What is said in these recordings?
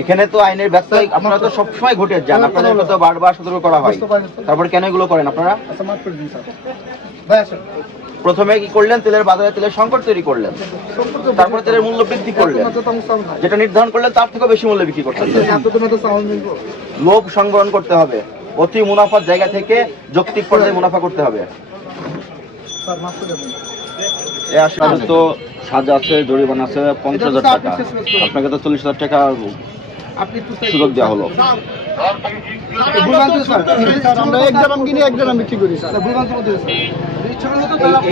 এখানে তো আইনের ব্যবসায়িক আপনারা তো সবসময় ঘটে যান, আপনাদের তো বারবার সতর্ক করা হয়, তারপর কেন এগুলো করেন আপনারা? প্রথমে কি করলেন? তেলের বাজারে তেলের সংকট তৈরি করলেন, তারপরে তেলের মূল্য বৃদ্ধি করলেন, যেটা নির্ধারণ করলেন তার থেকেও বেশি মূল্যে বিক্রি করতেন। লোভ সংবরণ করতে হবে, অতি মুনাফার জায়গা থেকে যৌক্তিক পর্যায়ে মুনাফা করতে হবে। তো সাজা আছে, জরিমানা আছে 50,000 টাকা, আপনাকে তো 40,000 টাকা সুযোগ দেওয়া হলো।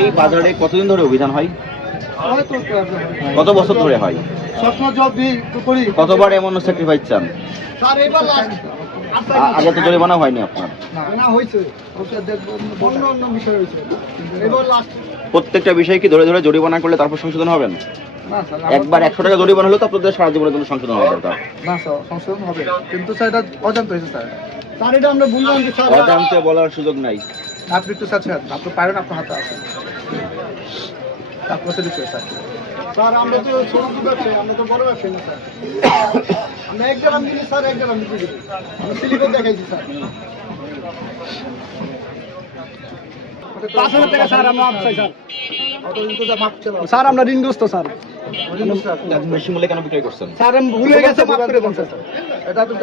এই বাজারে কতদিন ধরে অভিযান হয়? কত বছর ধরে হয়? কতবার এমন স্যাক্রিফাইস চান? আগে তো জরিমানা হয়নি আপনার? প্রত্যেকটা বিষয় কি ধরে ধরে জরিমানা করলে তারপর সংশোধন হবেন? একবার 100 টাকা জরিমানা হলো তো আপনাদের সারা জীবনের জন্য সংশোধন হবে দরকার? না স্যার, সংশোধন হবে, কিন্তু স্যার এটা অজান্তে হয়েছে স্যার। স্যার এটা আমরা বুঝলাম যে স্যার অজান্তে বলার সুযোগ নাই। আপনি একটু স্যার আপনি পারেন, আপনার হাতে আছে। তারপর সেটা স্যার স্যার আমরা তো ছোট ব্যবসায়ী, আমরা তো বড় ব্যবসায়ী না স্যার। আমরা 1 গ্রাম দিলে স্যার 1 গ্রাম বিক্রি করি। আমি সিলিকন দেখাইছি স্যার। 5,000 টাকা স্যার আমরা চাই স্যার। স্যার আমরা ঋণগ্রস্ত স্যার। বেশি মূল্যে কেন বিক্রি করছেন? স্যার আমি ভুলে গেছি, মাফ করে দেন স্যার। এটা তো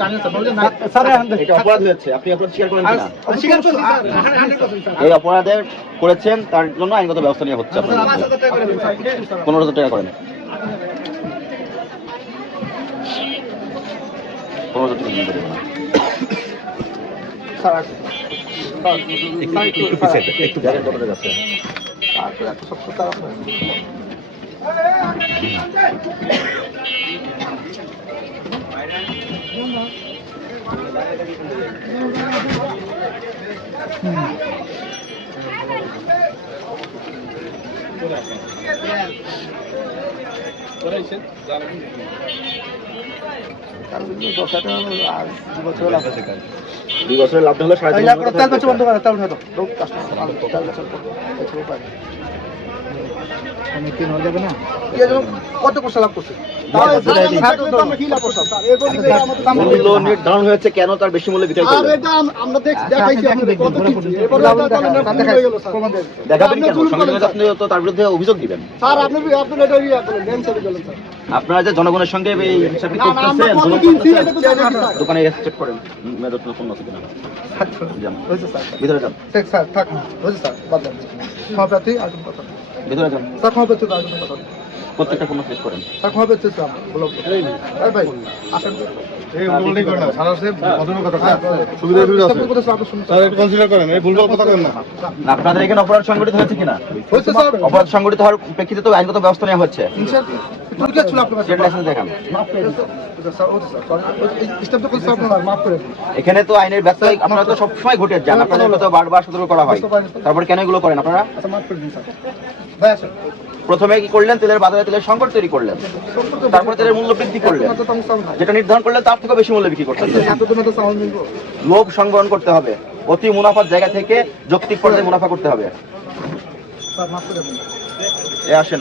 জানেন স্যার, বলেন না স্যার। এটা অপরাধ হয়েছে, আপনি অপরাধ স্বীকার করেন কিনা? স্বীকার করছি স্যার, 100% স্যার। এই অপরাধে করেছেন, তার জন্য আইনগত ব্যবস্থা নেওয়া হচ্ছে। আপনারা 5,000 টাকা করে দেন স্যার। 15,000 টাকা করেন। 15,000 টাকা দিতে দেবেন না স্যার। একটু জায়গা কত টাকা আছে? তারপরে 170 টাকা আছে। দুই বছরের লাভ হলো 3.5 বন্ধ করে তাহলে হতো কত পয়সা লাভ করছে? মূল্য নির্ধারণ হয়েছে কেন তার বেশি মূল্যে বিক্রি করলেন? দেখাবেন কেন? সঙ্গে আপনি তো তার বিরুদ্ধে অভিযোগ দিবেন। আপনারা যে জনগণের সঙ্গে এই হিসাবটি করতেছেন, দোকানে চেক করেন মেয়াদ পূর্ণ আছে কিনা। ভিতরে যান স্যার, থাক বুঝছি স্যার, বাদ দেন সভাপতি আসুন কথা ভিতরে যান স্যার। সভাপতি আসুন কথা প্রত্যেকটা পূর্ণ শেষ করেন স্যার। সভাপতি স্যার বলো ভাই আসেন। এই ভুলই করেন না সারা সে বদনের কথা সুবিধা সুবিধা আছে স্যার, একটু কনসিডার করেন। এই ভুলভাল কথা করেন না। আপনাদের এখানে অপরাধ সংগঠিত হয়েছে কিনা? হয়েছে স্যার। অপরাধ সংগঠিত হওয়ার প্রেক্ষিতে তো আইনগত ব্যবস্থা নেওয়া হচ্ছে। এখানে তো আইনের ব্যবসায়িক আপনারা তো সবসময় ঘটে যান, আপনাদের তো বারবার সতর্ক করা হয়, তারপর কেন এগুলো করেন আপনারা? প্রথমে কি করলেন? তেলের বাজারে তেলের সংকট তৈরি করলেন, তারপরে তেলের মূল্য বৃদ্ধি করলেন, যেটা নির্ধারণ করলেন তার থেকেও বেশি মূল্যে বিক্রি করতেন। লোভ সংবরণ করতে হবে, অতি মুনাফার জায়গা থেকে যৌক্তিক পর্যায়ে মুনাফা করতে হবে। আসেন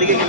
দিকে কি